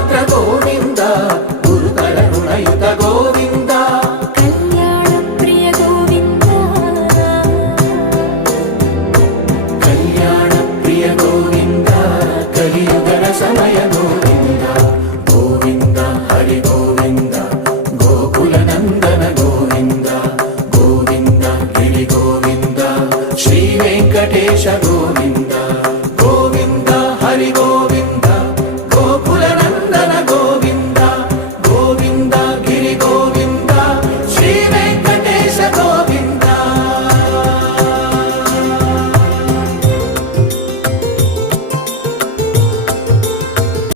ಭದ್ರ ಗೋವಿಂದ ಗುರುಕರರುಣಯುತ ಗೋವಿಂದ ಕಲ್ಯಾಣ ಪ್ರಿಯ ಗೋವಿಂದ ಕಲ್ಯಾಣ ಪ್ರಿಯ ಗೋವಿಂದ ಕಲಿಯುಗದ ಸಮಯ ನೋಡ